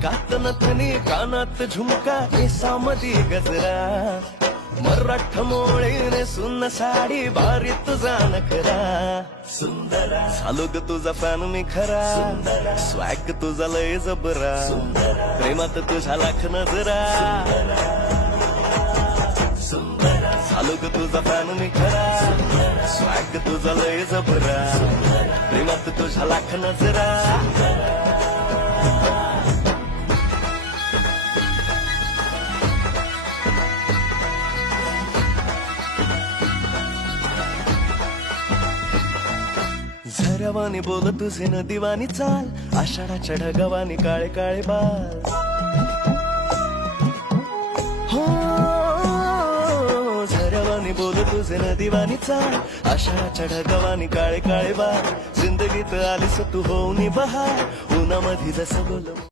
नाकात नथनी कानात झुमका केसामधी गजरा मराठ मोळीने सुन्न साडी भारी तुझा नखरा सुंदरा झालो ग तुझा फॅन मी खरा स्वॅग तुझा लय जबरा प्रेमात तुझा लाख नजरा झालो ग तुझा फॅन मी खरा स्वॅग तुझा लय जबरा प्रेमात तुझा लाख नजरा झऱ्यावानी बोल तुझे नदीवानी चाल आषाढाच्या ढगावानी काळे काळे बाल हो झऱ्यावानी बोल तुझे नदीवानी चाल आषाढाच्या ढगावानी काळे काळे बाल जिंदगीत आलीस तू होऊनी बहार उन्हामध्ये जसं बोल